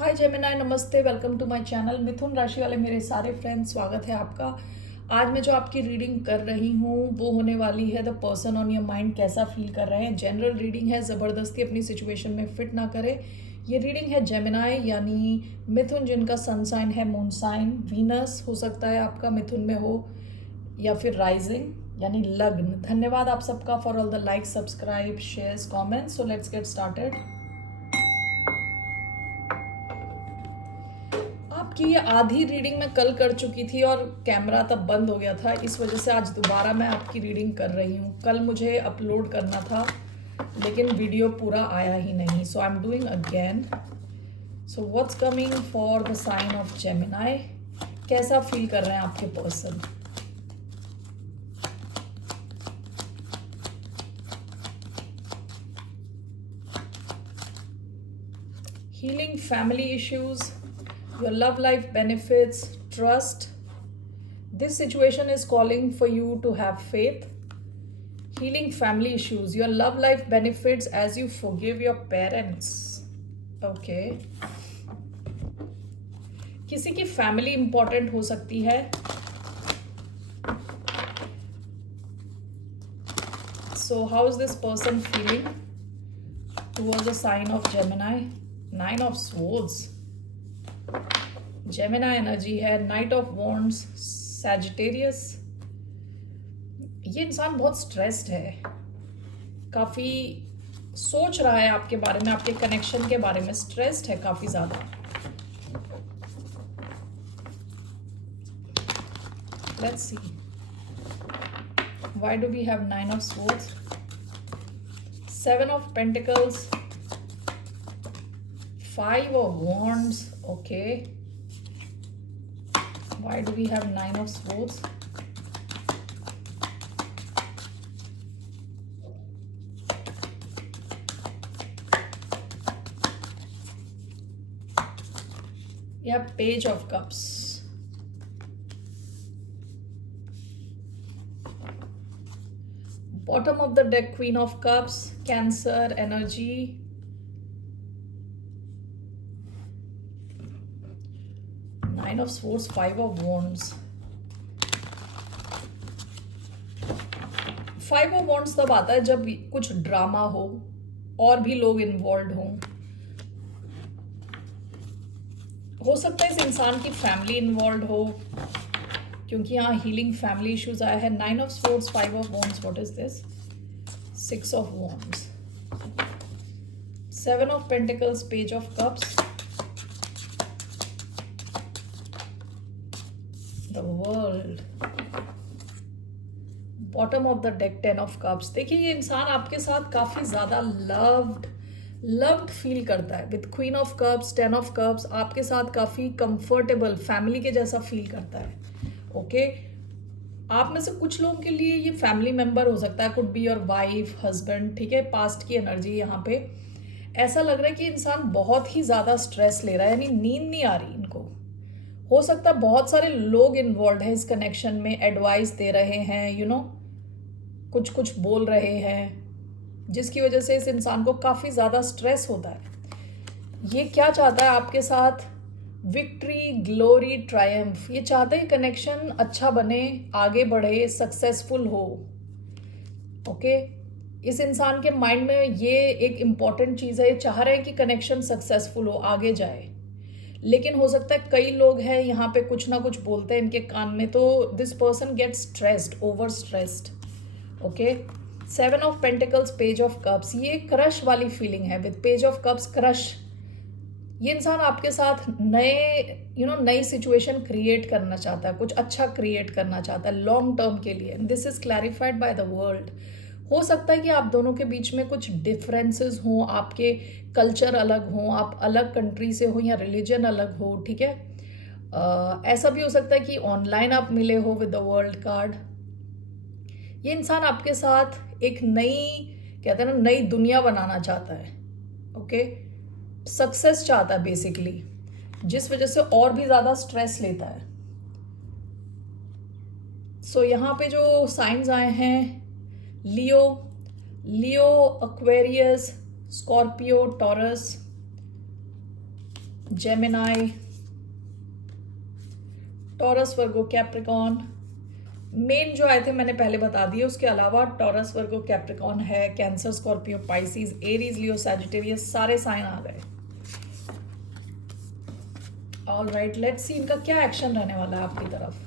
हाय Gemini, नमस्ते। Welcome to my channel. मिथुन राशि वाले मेरे सारे फ्रेंड्स, स्वागत है आपका। आज मैं जो आपकी रीडिंग कर रही हूँ वो होने वाली है the person on your mind कैसा फील कर रहे हैं। जनरल रीडिंग है, ज़बरदस्ती अपनी सिचुएशन में फिट ना करे। ये रीडिंग है जेमिनाई यानी मिथुन, जिनका सन साइन है मून साइन। वीनस हो सकता है आपका मिथुन में हो, या फिर राइजिंग यानी लग्न। धन्यवाद आप सबका for all the like, subscribe, shares, comments. So let's get started. आपकी ये आधी रीडिंग मैं कल कर चुकी थी और कैमरा तब बंद हो गया था, इस वजह से आज दोबारा मैं आपकी रीडिंग कर रही हूँ। कल मुझे अपलोड करना था लेकिन वीडियो पूरा आया ही नहीं, so I am doing again. So what's coming for the sign of Gemini, कैसा फील कर रहे हैं आपके person. Healing family issues, your love life benefits, trust. This situation is calling for you to have faith. Healing family issues, your love life benefits as you forgive your parents. Okay. किसी की family important हो सकती है। So how is this person feeling towards the sign of Gemini? 9 of Swords. Gemini energy है। Knight of Wands, Sagittarius. ये इंसान बहुत stressed है, काफ़ी सोच रहा है आपके बारे में, आपके कनेक्शन के बारे में स्ट्रेस्ड है काफ़ी ज़्यादा। Let's see why do we have 9 of Swords, 7 of Pentacles, 5 of Wands. Okay, why do we have 9 of Swords? You have Page of Cups. Bottom of the deck, Queen of Cups, Cancer energy. Nine of Swords, 5 of Wands. 5 of Wands तब आता है जब कुछ drama हो और भी लोग involve हों। हो सकता है इस इंसान की फैमिली इन्वॉल्व हो, क्योंकि यहाँ हीलिंग फैमिली इश्यूज आया है। 9 of Swords, 5 of Wands, what is this? 6 of Wands, 7 of Pentacles, Page of Cups, the world, bottom of the deck, 10 of cups. देखिए ये इंसान आपके साथ काफ़ी ज़्यादा लव्ड फील करता है। With queen of cups, 10 of cups, आपके साथ काफ़ी कंफर्टेबल फैमिली के जैसा फील करता है। ओके, आप में से कुछ लोगों के लिए ये फैमिली मेंबर हो सकता है, could be your wife, husband. ठीक है, पास्ट की एनर्जी यहाँ पे ऐसा लग रहा है कि इंसान बहुत ही ज़्यादा स्ट्रेस ले रहा है, यानी नींद नहीं आ रही इनको। हो सकता है बहुत सारे लोग इन्वॉल्व हैं इस कनेक्शन में, एडवाइस दे रहे हैं, यू नो, कुछ कुछ बोल रहे हैं, जिसकी वजह से इस इंसान को काफ़ी ज़्यादा स्ट्रेस होता है। ये क्या चाहता है आपके साथ? Victory, glory, Triumph. ये चाहता है कनेक्शन अच्छा बने, आगे बढ़े, सक्सेसफुल हो। ओके, इस इंसान के माइंड में ये एक इम्पॉर्टेंट चीज़ है, ये चाह रहे हैं कि कनेक्शन सक्सेसफुल हो, आगे जाए। लेकिन हो सकता है कई लोग हैं यहाँ पे कुछ ना कुछ बोलते हैं इनके कान में, तो this person get stressed, over stressed. Okay, 7 of pentacles, page of cups, ये क्रश वाली फीलिंग है। With page of cups, crush. ये इंसान आपके साथ नई सिचुएशन क्रिएट करना चाहता है, कुछ अच्छा क्रिएट करना चाहता है लॉन्ग टर्म के लिए। This is clarified by the world. हो सकता है कि आप दोनों के बीच में कुछ डिफरेंसेस हों, आपके कल्चर अलग हों, आप अलग कंट्री से हो या रिलीजन अलग हो। ठीक है, ऐसा भी हो सकता है कि ऑनलाइन आप मिले हो विद द वर्ल्ड कार्ड। ये इंसान आपके साथ एक नई, कहते हैं ना, नई दुनिया बनाना चाहता है। ओके, सक्सेस चाहता है बेसिकली, जिस वजह से और भी ज़्यादा स्ट्रेस लेता है। सो यहाँ पे जो साइंस आए हैं, Leo, Aquarius, Scorpio, Taurus, Gemini, Taurus, Virgo, Capricorn. Main जो आए थे मैंने पहले बता दिए, उसके अलावा टॉरस, वर्गो, कैप्रिकॉन है, Cancer, Scorpio, Pisces, Aries, Leo, Sagittarius, सारे साइन आ गए। ऑल राइट, लेट्स सी इनका क्या एक्शन रहने वाला है आपकी तरफ।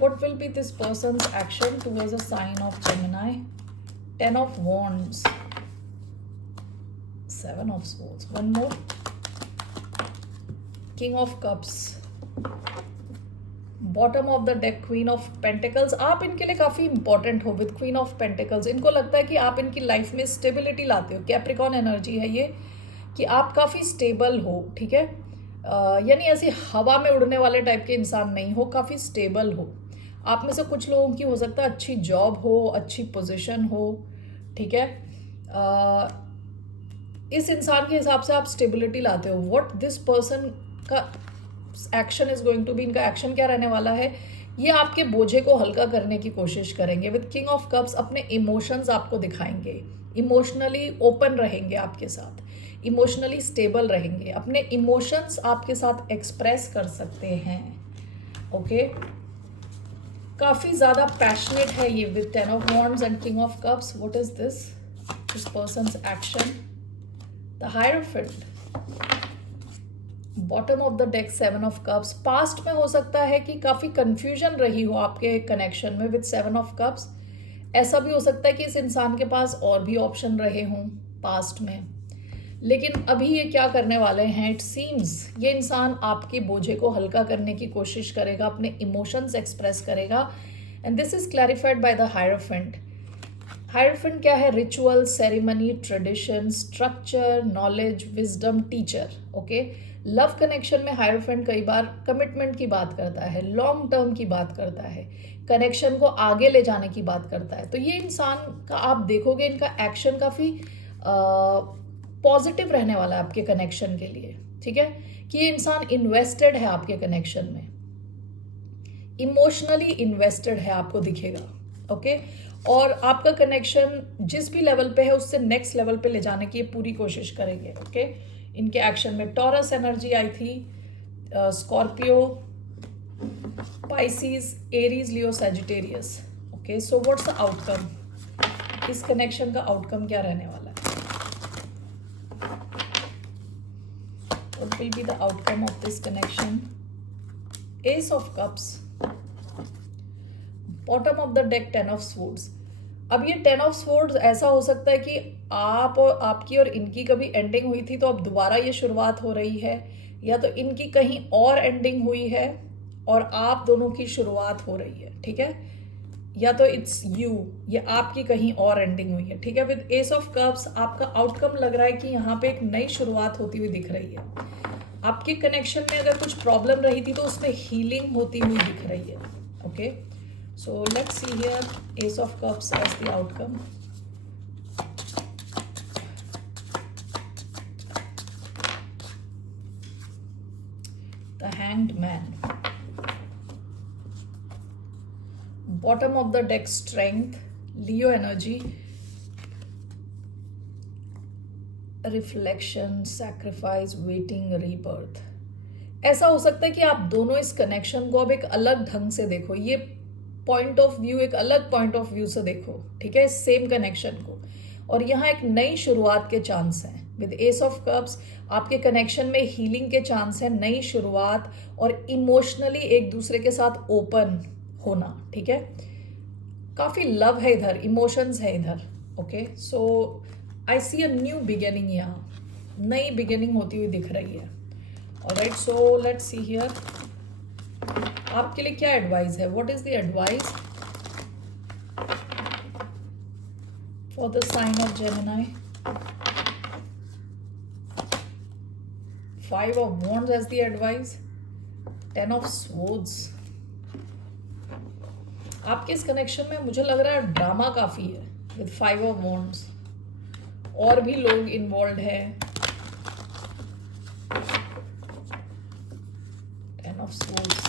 What will be this person's action towards a sign of Gemini? 10 of Wands, 7 of Swords, one more, King of Cups, bottom of the deck, queen of pentacles. आप इनके लिए काफ़ी इंपॉर्टेंट हो विद क्वीन ऑफ पेंटिकल्स। इनको लगता है कि आप इनकी लाइफ में स्टेबिलिटी लाते हो। कैप्रिकॉन एनर्जी है ये कि आप काफ़ी स्टेबल हो, ठीक है। यानी ऐसे हवा में उड़ने वाले टाइप के इंसान नहीं हो, काफ़ी स्टेबल हो। आप में से कुछ लोगों की हो सकता है अच्छी जॉब हो, अच्छी पोजीशन हो, ठीक है। इस इंसान के हिसाब से आप स्टेबिलिटी लाते हो। व्हाट दिस पर्सन का action is going to be, इनका एक्शन क्या रहने वाला है, ये आपके बोझे को हल्का करने की कोशिश करेंगे। विद किंग ऑफ कप्स अपने इमोशंस आपको दिखाएंगे, इमोशनली ओपन रहेंगे आपके साथ, इमोशनली स्टेबल रहेंगे, अपने इमोशंस आपके साथ एक्सप्रेस कर सकते हैं। ओके, काफ़ी ज़्यादा पैशनेट है ये with 10 of wands and king of cups. What is this persons action? The hierophant, bottom of the deck, 7 of cups. Past में हो सकता है कि काफ़ी कंफ्यूजन रही हो आपके कनेक्शन में विद 7 ऑफ कप्स। ऐसा भी हो सकता है कि इस इंसान के पास और भी ऑप्शन रहे हों पास्ट में, लेकिन अभी ये क्या करने वाले हैं, इट सीम्स ये इंसान आपके बोझे को हल्का करने की कोशिश करेगा, अपने इमोशंस एक्सप्रेस करेगा। And this is clarified by the hierophant. Hierophant क्या है? Ritual, ceremony, tradition, structure, knowledge, wisdom, teacher. Okay, love connection में हायरोफेंट कई बार कमिटमेंट की बात करता है, लॉन्ग टर्म की बात करता है, कनेक्शन को आगे ले जाने की बात करता है। तो ये इंसान का आप देखोगे इनका एक्शन काफ़ी पॉजिटिव रहने वाला है आपके कनेक्शन के लिए, ठीक है, कि ये इंसान इन्वेस्टेड है आपके कनेक्शन में, इमोशनली इन्वेस्टेड है, आपको दिखेगा। ओके, और आपका कनेक्शन जिस भी लेवल पे है उससे नेक्स्ट लेवल पे ले जाने की पूरी कोशिश करेंगे। ओके, इनके एक्शन में टॉरस एनर्जी आई थी, Scorpio, Pisces, Aries, Leo, Sagittarius. Okay, so what's the outcome? इस कनेक्शन का आउटकम क्या रहने वाला है? What will be the outcome of this connection? Ace of Cups, bottom of the deck, 10 of Swords। अब ये 10 of Swords ऐसा हो सकता है कि आप और आपकी और इनकी कभी एंडिंग हुई थी तो अब दोबारा ये शुरुआत हो रही है, या तो इनकी कहीं और एंडिंग हुई है और आप दोनों की शुरुआत हो रही है, ठीक है, या तो इट्स यू, ये आपकी कहीं और एंडिंग हुई है, ठीक है। विद एस ऑफ कप्स आपका आउटकम लग रहा है कि यहाँ पे एक नई शुरुआत होती हुई दिख रही है। आपके कनेक्शन में अगर कुछ प्रॉब्लम रही थी तो उसमें हीलिंग होती हुई दिख रही है। Okay, so let's see here ace of cups as the outcome. The hanged man, bottom of the deck, strength, Leo energy, reflection, sacrifice, waiting, rebirth. ऐसा हो सकता है कि आप दोनों इस कनेक्शन को अब एक अलग ढंग से देखो, ये पॉइंट ऑफ व्यू एक अलग पॉइंट ऑफ व्यू से देखो, ठीक है, सेम कनेक्शन को, और यहाँ एक नई शुरुआत के चांस हैं। विद एस ऑफ कप्स आपके कनेक्शन में हीलिंग के चांस है, नई शुरुआत और इमोशनली एक दूसरे के साथ ओपन होना, ठीक है। काफ़ी लव है इधर, इमोशंस है इधर। Okay, so I see a new beginning, यहाँ नई बिगिनिंग होती हुई दिख रही है। Alright, so let's see here आपके लिए क्या एडवाइस है। What is the advice for the sign of Gemini? 5 of Wands as the advice, 10 of Swords। आपके इस कनेक्शन में मुझे लग रहा है ड्रामा काफ़ी है विद 5 of Wands, और भी लोग इन्वॉल्व हैं। 10 of Swords,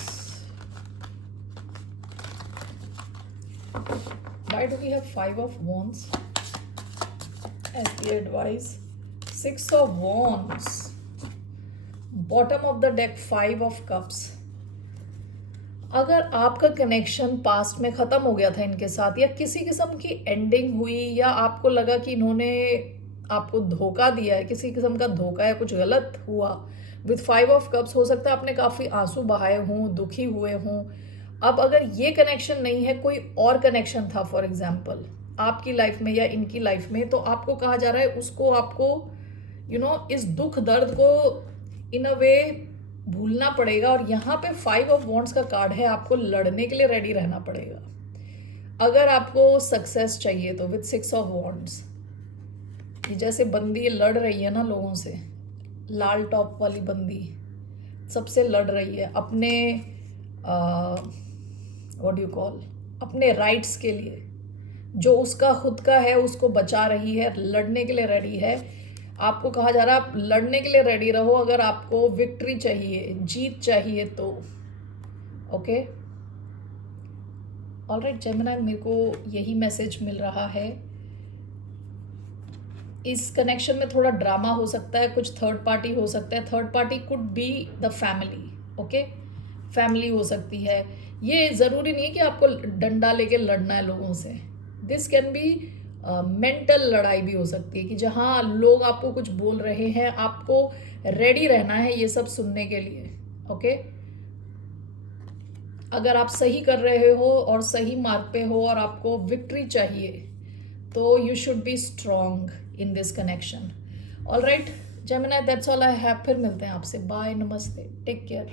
Why do we have 5 of Wands as the advice? 6 of Wands. Bottom of the deck 5 of Cups. अगर आपका कनेक्शन पास्ट में ख़त्म हो गया था इनके साथ, या किसी किस्म की एंडिंग हुई, या आपको लगा कि इन्होंने आपको धोखा दिया है, किसी किस्म का धोखा या कुछ गलत हुआ, विथ 5 ऑफ कप्स हो सकता है आपने काफ़ी आंसू बहाए हों, दुखी हुए हों। अब अगर ये कनेक्शन नहीं है, कोई और कनेक्शन था फॉर एग्जाम्पल आपकी लाइफ में या इनकी लाइफ में, तो आपको कहा जा रहा है उसको आपको इस दुख दर्द को इन अ वे भूलना पड़ेगा। और यहाँ पे 5 ऑफ वॉन्ड्स का कार्ड है, आपको लड़ने के लिए रेडी रहना पड़ेगा अगर आपको सक्सेस चाहिए तो। विथ 6 ऑफ वॉन्ड्स, ये जैसे बंदी लड़ रही है ना लोगों से, लाल टॉप वाली बंदी सबसे लड़ रही है अपने व्हाट डू यू कॉल, अपने राइट्स के लिए, जो उसका खुद का है उसको बचा रही है, लड़ने के लिए रेडी है। आपको कहा जा रहा है आप लड़ने के लिए रेडी रहो अगर आपको विक्ट्री चाहिए, जीत चाहिए तो। ओके, ऑलराइट जेमिनी, मेरे को यही मैसेज मिल रहा है। इस कनेक्शन में थोड़ा ड्रामा हो सकता है, कुछ थर्ड पार्टी हो सकता है। Third party could be the family. Okay, family हो सकती है। ये ज़रूरी नहीं है कि आपको डंडा लेके लड़ना है लोगों से। दिस कैन बी मेंटल लड़ाई भी हो सकती है कि जहाँ लोग आपको कुछ बोल रहे हैं, आपको रेडी रहना है ये सब सुनने के लिए। ओके, अगर आप सही कर रहे हो और सही मार्ग पे हो और आपको विक्ट्री चाहिए तो you should be strong in this connection. Alright Gemini, that's all I have. फिर मिलते हैं आपसे। बाय, नमस्ते, टेक केयर।